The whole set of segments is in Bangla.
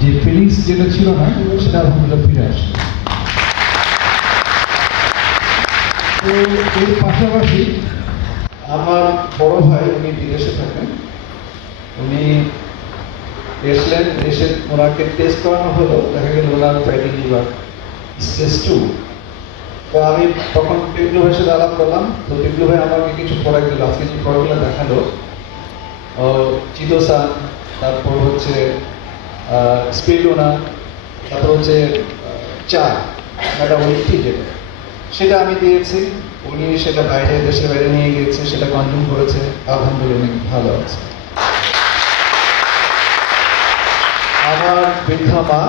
যে ফিলিংস যেটা ছিল না সেটা আলহামদুলিল্লাহ ফিরে আসে। তো এর পাশাপাশি আমার বড় ভাই উনি বিদেশে থাকেন, উনি এসলেন, এসে ওনাকে টেস্ট করানো হলো, দেখা গেল ওনার ফ্যাটি লিভার স্টেজ 2। তো আমি তখন টিপলু ভাইয়ের সাথে আলাপ করলাম। তো টিপলু ভাই আমাকে কিছু প্রোডাক্ট দিল, আজকে যে প্রোডাক্টগুলো দেখালো চিতোসান, তারপর হচ্ছে স্পিরুলিনা, তারপর হচ্ছে চা মেটাবলিক টি যেটা, সেটা আমি দিয়েছি। উনি সেটা বাইরে, দেশের বাইরে নিয়ে গিয়েছে, সেটা কনজিউম করেছে, আলহামদুলিল্লাহ উনি ভালো আছে। আমার বৃদ্ধা মা,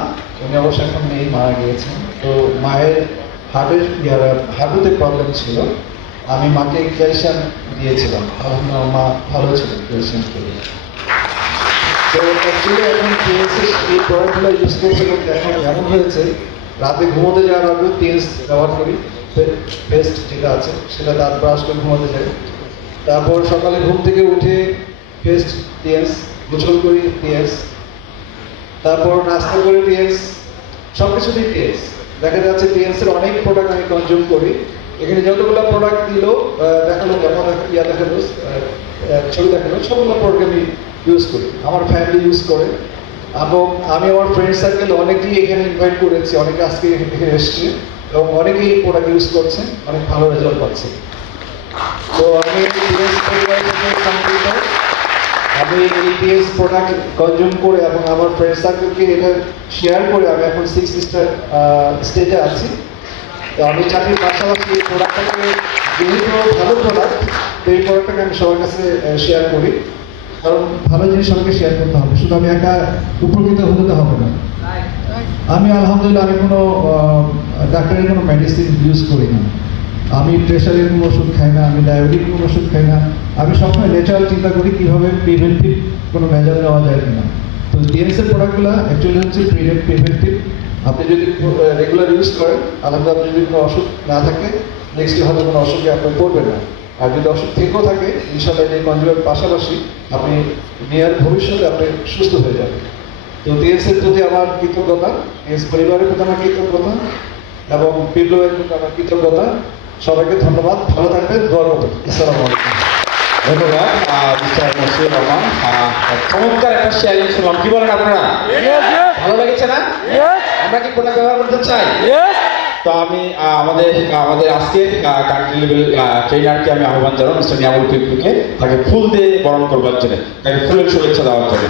উনি অবশ্য এখন নেই, মারা গিয়েছেন। তো মায়ের হাঁটুতে প্রবলেম ছিল, আমি মাকে ক্যালসিয়াম দিয়েছিলাম, আলহামদুলিল্লাহ মা ভালো ছিল ক্যালসিয়াম করে। তো অ্যাকচুয়ালি এখন এই প্রোডাক্টগুলো ইউজ করতে করতে এখন এমন হয়েছে, রাতে ঘুমোতে যাওয়ার আগে তেজ ব্যবহার করি, পেস্ট যেটা আছে সেটা দাঁত ব্রাশ করে ঘুমোতে যাই। তারপর সকালে ঘুম থেকে উঠে পেস্ট টিএস, গোসল করি টিএস, তারপর নাস্তা করে টিএস, সব কিছুতেই টিএস। দেখা যাচ্ছে টিএস এর অনেক প্রোডাক্ট আমি কনজিউম করি। এখানে যতগুলো প্রোডাক্ট দিল, দেখালো, কেমন দেখালো, ছবি দেখালো, সবগুলো প্রোডাক্ট আমি ইউজ করি, আমার ফ্যামিলি ইউজ করে, এবং আমি আমার ফ্রেন্ড সার্কেল অনেকেই এখানে ইনভাইট করেছি, অনেকে আজকে এখানে এসছে এবং অনেকেই এই প্রোডাক্ট ইউজ করছে, অনেক ভালো রেজাল্ট পাচ্ছে। তো আমি টিএস পরিবারের সাথে সম্পৃক্ত, আমি এই টিএস প্রোডাক্ট কনজিউম করে এবং আমার ফ্রেন্ড সার্কেলকে এটা শেয়ার করে আমি এখন 6 স্টেজে আছি। তো আমি চাকরির পাশাপাশি এই প্রোডাক্টটাকে, যেহেতু ভালো প্রোডাক্ট, তো এই প্রোডাক্টটাকে আমি সবার কাছে শেয়ার করি, কারণ ভালো জিনিস সবাইকে শেয়ার করতে হবে, শুধু আমি একা উপকৃত হতে হবে না। আমি আলহামদুলিল্লাহ আমি কোনো ডাক্তারের কোনো মেডিসিন ইউজ করি না, আমি প্রেশারের কোনো ওষুধ খাই না, আমি ডায়াবেটিক কোনো ওষুধ খাই না। আমি সবসময় ন্যাচারাল চিন্তা করি কীভাবে প্রিভেন্টিভ কোনো মেজার নেওয়া যায় কিনা। তো টিএনএসের প্রোডাক্টগুলো অ্যাকচুয়ালি হচ্ছে প্রিভেন্টিভ। আপনি যদি রেগুলার ইউজ করেন, আলহামদুলিল্লাহ আপনি যদি কোনো অসুখ না থাকে, নেক্সট হয়তো কোনো অসুখে আপনি পড়বেন না। আর যদি অসুখ থেকেও থাকে, ইনশাআল্লাহ এই কনজিউমের পাশাপাশি আপনি নিয়ার ভবিষ্যতে আপনি সুস্থ হয়ে যাবেন। তো টিএনএসের প্রতি আমার কৃতজ্ঞতা, টিএনএস পরিবারের প্রতি আমার কৃতজ্ঞতা, এবং বিপ্লবের প্রতি আমার কৃতজ্ঞতা। সবাইকে ধন্যবাদ, ভালো থাকবেন, দোয়া করবেন। আসসালামু আলাইকুম। ধন্যবাদ মিস্টার মশিউর রহমান। চমৎকার একটা শেয়ারিং শুনলাম, কি বলেন আপনারা? ভালো লেগেছে না? আমরা কি প্রোডাক্ট ব্যবহার করতে চাই? তো আমি আমাদের আজকের কান্ট্রি লেভেল ট্রেনারকে আমি আহ্বান জানাবো, মিস্টার নিয়ামুল পিপলুকে, তাকে ফুল দিয়ে বরণ করবার জন্য, তাকে ফুলের শুভেচ্ছা দেওয়ার জন্য।